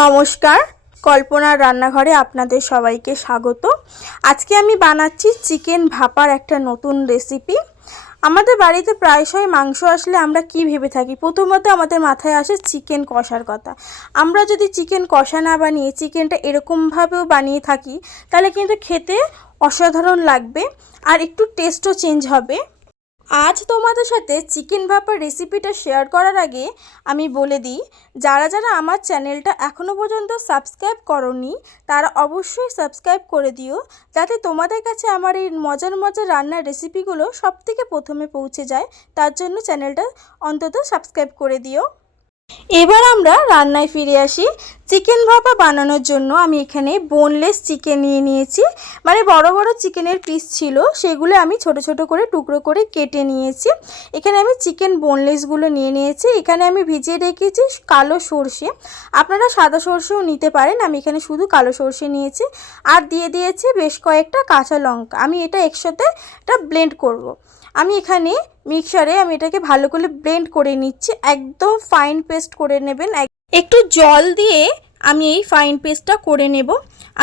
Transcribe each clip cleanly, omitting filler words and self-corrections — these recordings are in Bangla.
নমস্কার, কল্পনার রান্নাঘরে আপনাদের সবাইকে স্বাগত। আজকে আমি বানাচ্ছি চিকেন ভাপার একটা নতুন রেসিপি। আমাদের বাড়িতে প্রায়শই মাংস আসলে আমরা কি ভেবে থাকি, প্রথমত আমাদের মাথায় আসে চিকেন কষার কথা। আমরা যদি চিকেন কষা না বানিয়ে চিকেনটা এরকমভাবেও বানিয়ে থাকি তাহলে কিন্তু খেতে অসাধারণ লাগবে আর একটু টেস্টও চেঞ্জ হবে। আজ তোমাদের সাথে চিকেন ভাপার রেসিপিটা শেয়ার করার আগে আমি বলে দিই, যারা যারা আমার চ্যানেলটা এখনও পর্যন্ত সাবস্ক্রাইব করোনি তারা অবশ্যই সাবস্ক্রাইব করে দিও, যাতে তোমাদের কাছে আমার এই মজার মজার রান্নার রেসিপিগুলো সবথেকে প্রথমে পৌঁছে যায়। তার জন্য চ্যানেলটা অন্তত সাবস্ক্রাইব করে দিও। এবার আমরা রান্নায় ফিরে আসি। চিকেন ভাপা বানানোর জন্য আমি এখানে বোনলেস চিকেন নিয়ে নিয়েছি, মানে বড় বড় চিকেনের পিস ছিল, সেগুলো আমি ছোট ছোট করে টুকরো করে কেটে নিয়েছি। এখানে আমি চিকেন বোনলেসগুলো নিয়ে নিয়েছি। এখানে আমি ভিজিয়ে রেখেছি কালো সর্ষে, আপনারা সাদা সর্ষেও নিতে পারেন, আমি এখানে শুধু কালো সর্ষে নিয়েছি। আর দিয়ে দিয়েছি বেশ কয়েকটা কাঁচা লঙ্কা। আমি এটা একসাথে ব্লেন্ড করব। আমি এখানে মিক্সারে এটাকে ভালো করে ব্লেন্ড করে নিচ্ছি, একদম ফাইন পেস্ট করে নেবেন। একটু জল দিয়ে আমি এই ফাইন পেস্টটা করে নেব।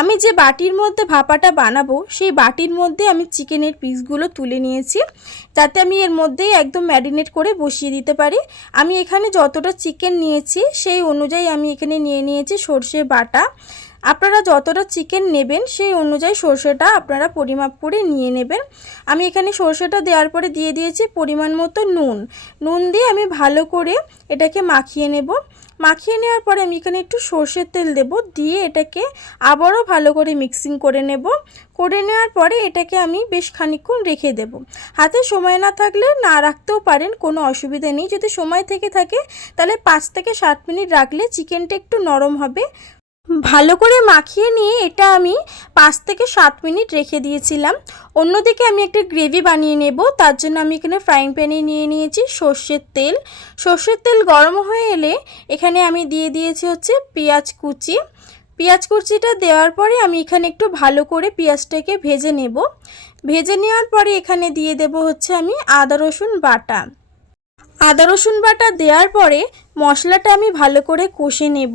আমি যে বাটির মধ্যে ভাপাটা বানাবো সেই বাটির মধ্যে আমি চিকেনের পিসগুলো তুলে নিয়েছি, যাতে আমি এর মধ্যেই একদম ম্যারিনেট করে বসিয়ে দিতে পারি। আমি এখানে যতটা চিকেন নিয়েছি সেই অনুযায়ী আমি এখানে নিয়ে নিয়েছি সর্ষে বাটা। আপনারা যতটা চিকেন নেবেন সেই অনুযায়ী সর্ষেটা আপনারা পরিমাপ করে নিয়ে নেবেন। আমি এখানে সর্ষেটা দেওয়ার পরে দিয়ে দিয়েছি পরিমাণ মতো নুন দিয়ে আমি ভালো করে এটাকে মাখিয়ে নেব। মাখিয়ে নেওয়ার পরে আমি এখানে একটু সর্ষের তেল দেব, দিয়ে এটাকে আবারও ভালো করে মিক্সিং করে নেব। করে নেওয়ার পরে এটাকে আমি বেশ খানিকক্ষণ রেখে দেব। হাতে সময় না থাকলে না রাখতেও পারেন, কোনো অসুবিধা নেই। যদি সময় থেকে থাকে তাহলে 5 থেকে 7 মিনিট রাখলে চিকেনটা একটু নরম হবে। ভালো করে মাখিয়ে নিয়ে এটা আমি 5 থেকে 7 মিনিট রেখে দিয়েছিলাম। অন্যদিকে আমি একটা গ্রেভি বানিয়ে নেব। তার জন্য আমি এখানে ফ্রাইং প্যানে নিয়ে নিয়েছি সর্ষের তেল। সর্ষের তেল গরম হয়ে এলে এখানে আমি দিয়ে দিয়েছি পেঁয়াজ কুচিটা দেওয়ার পরে আমি এখানে একটু ভালো করে পেঁয়াজটাকে ভেজে নেব। ভেজে নেওয়ার পরে এখানে দিয়ে দেব আমি আদা রসুন বাটা দেওয়ার পরে মশলাটা আমি ভালো করে কষে নেব।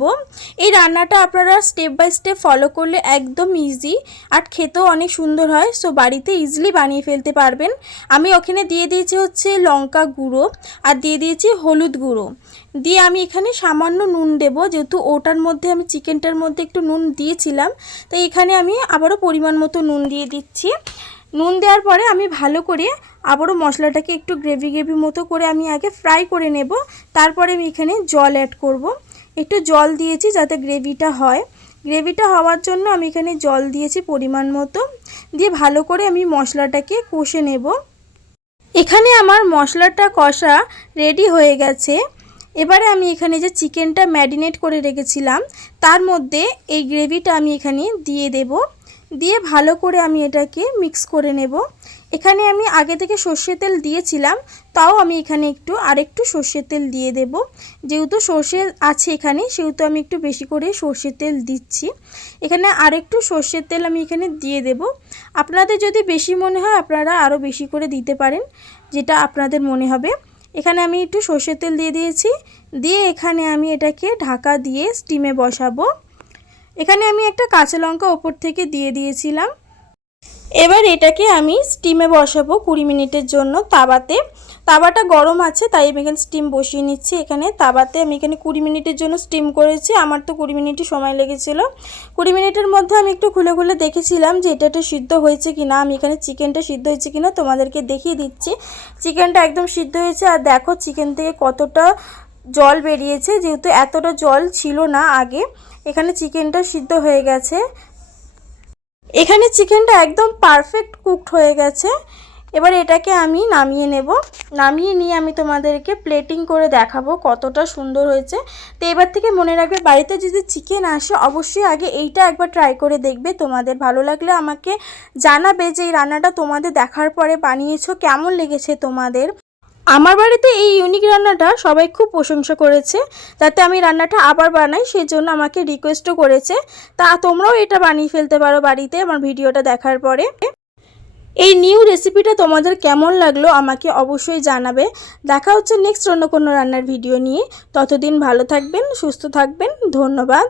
এই রান্নাটা আপনারা স্টেপ বাই স্টেপ ফলো করলে একদম ইজি আর খেতেও অনেক সুন্দর হয়। সো বাড়িতে ইজিলি বানিয়ে ফেলতে পারবেন। আমি ওখানে দিয়ে দিয়েছি লঙ্কা গুঁড়ো আর দিয়ে দিয়েছি হলুদ গুঁড়ো, দিয়ে আমি এখানে সামান্য নুন দেব, যেহেতু ওটার মধ্যে আমি চিকেনটার মধ্যে একটু নুন দিয়েছিলাম, তাই এখানে আমি আবারও পরিমাণ মতো নুন দিয়ে দিচ্ছি। নুন দেওয়ার পরে আমি ভালো করে আবারও মশলাটাকে একটু গ্রেভি মতো করে আমি আগে ফ্রাই করে নেব। তারপরে আমি এখানে জল অ্যাড করব। একটু জল দিয়েছি যাতে গ্রেভিটা হয়। গ্রেভিটা হওয়ার জন্য আমি এখানে জল দিয়েছি পরিমাণ মতো, দিয়ে ভালো করে আমি মশলাটাকে কষে নেব। এখানে আমার মশলাটা কষা রেডি হয়ে গেছে। এবারে আমি এখানে যে চিকেনটা ম্যারিনেট করে রেখেছিলাম তার মধ্যে এই গ্রেভিটা আমি এখানে দিয়ে দেব, দিয়ে ভালো করে আমি এটাকে মিক্স করে নেব। এখানে আমি আগে থেকে সর্ষের তেল দিয়েছিলাম, তাও আমি এখানে আরেকটু সর্ষের তেল দিয়ে দেব। যেহেতু সর্ষে আছে এখানে, সেহেতু আমি একটু বেশি করে সর্ষের তেল দিচ্ছি। এখানে আরেকটু সর্ষের তেল আমি এখানে দিয়ে দেব। আপনাদের যদি বেশি মনে হয় আপনারা আরও বেশি করে দিতে পারেন, যেটা আপনাদের মনে হবে। এখানে আমি একটু সর্ষের তেল দিয়ে দিয়েছি, দিয়ে এখানে আমি এটাকে ঢাকা দিয়ে স্টিমে বসাবো। এখানে আমি একটা কাঁচা লঙ্কা ওপর থেকে দিয়ে দিয়েছিলাম। এবার এটাকে আমি স্টিমে বসাবো 20 মিনিটের জন্য তাওয়াটা গরম আছে, তাই আমি এখানে স্টিম বসিয়ে নিচ্ছি। এখানে তাওয়াতে আমি এখানে 20 মিনিটের জন্য স্টিম করেছি। আমার তো 20 মিনিটই সময় লেগেছিল। 20 মিনিটের মধ্যে আমি একটু খুলে দেখেছিলাম যে এটা সিদ্ধ হয়েছে কিনা। আমি এখানে চিকেনটা সিদ্ধ হয়েছে কিনা তোমাদেরকে দেখিয়ে দিচ্ছি। চিকেনটা একদম সিদ্ধ হয়েছে, আর দেখো চিকেন থেকে কতটা জল বেরিয়েছে, যেহেতু এতটা জল ছিল না আগে। এখানে চিকেনটা সিদ্ধ হয়ে গেছে। এখানে চিকেনটা একদম পারফেক্ট কুকড হয়ে গেছে। এবার এটাকে আমি নামিয়ে নেব। নামিয়ে নিয়ে আমি তোমাদেরকে প্লেটিং করে দেখাবো কতটা সুন্দর হয়েছে। তো এবার থেকে মনে রাখবে, বাড়িতে যদি চিকেন আসে অবশ্যই আগে এইটা একবার ট্রাই করে দেখবে। তোমাদের ভালো লাগলে আমাকে জানাবে যে এই রান্নাটা তোমাদের দেখার পরে বানিয়েছো কেমন লেগেছে তোমাদের। আমার বাড়িতে এই ইউনিক রান্নাটা সবাই খুব প্রশংসা করেছে, যাতে আমি রান্নাটা আবার বানাই সেই জন্য আমাকে রিকোয়েস্টও করেছে। তা তোমরাও এটা বানিয়ে ফেলতে পারো বাড়িতে আমার ভিডিওটা দেখার পরে। এই নিউ রেসিপিটা তোমাদের কেমন লাগলো আমাকে অবশ্যই জানাবে। দেখা হচ্ছে নেক্সট অন্য কোনো রান্নার ভিডিও নিয়ে। ততদিন ভালো থাকবেন, সুস্থ থাকবেন। ধন্যবাদ।